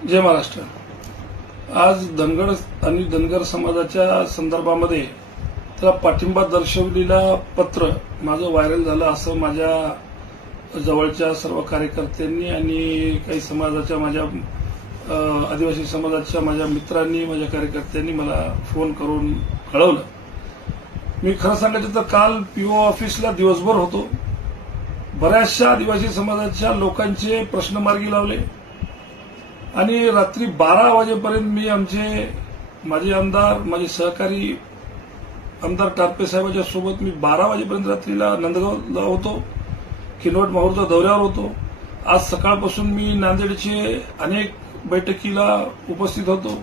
जय महाराष्ट्र। आज धनगर आणि धनगर समाजाच्या संदर्भामध्ये त्याला पाठिंबा दर्शवलेला पत्र माझं व्हायरल झालं असं माझ्या जवळच्या सर्व कार्यकर्त्यांनी आणि काही समाजाच्या माझ्या आदिवासी समाजाच्या माझ्या मित्रांनी माझ्या कार्यकर्त्यांनी मला फोन करून कळवलं। मी खरं सांगायचं तर काल पीओ ऑफिसला दिवसभर होतो। बऱ्याचशा आदिवासी समाजाच्या लोकांचे प्रश्न मार्गी लावले आणि रात्री 12 वाजेपर्यंत मी माझे आमदार माझे सहकारी आमदार टारपे साहेबांच्या सोबत मी 12 वाजेपर्यंत रात्रीला नंदगावला होतो, किनवट माहूरच्या दौऱ्यावर होतो। आज सकाळपासून मी नांदेडचे अनेक बैठकीला उपस्थित होतो।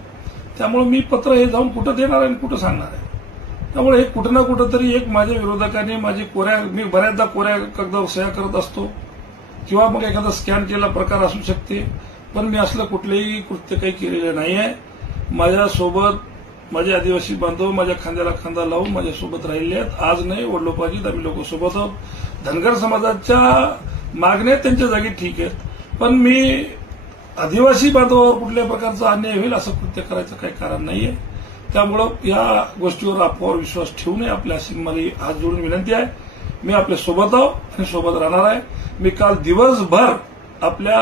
त्यामुळे मी पत्र हे जाऊन कुठं देणार आहे आणि कुठं सांगणार आहे। त्यामुळे हे कुठं ना कुठं तरी एक माझ्या विरोधकांनी मी बऱ्याचदा कोऱ्या कागदावर सह्या करत असतो किंवा मग एखादा स्कॅन केलेला प्रकार असू शकते, पण मी असलं कुठलेही कृत्य काही केलेलं नाही आहे। माझ्यासोबत माझे आदिवासी बांधव माझ्या खांद्याला खांदा लावून माझ्यासोबत राहिले आहेत। आज नाही, वडिलोपार्जित आम्ही लोक सोबत आहोत। धनगर समाजाच्या मागण्या त्यांच्या जागी ठीक आहेत, पण मी आदिवासी बांधवावर कुठल्याही प्रकारचा अन्याय होईल असं कृत्य करायचं काही कारण नाहीये। त्यामुळं या गोष्टीवर अफवावर विश्वास ठेवू नये, आपल्या अशी मला हात जोडून विनंती आहे। मी आपल्या सोबत आहो आणि सोबत राहणार आहे। मी काल दिवसभर आपल्या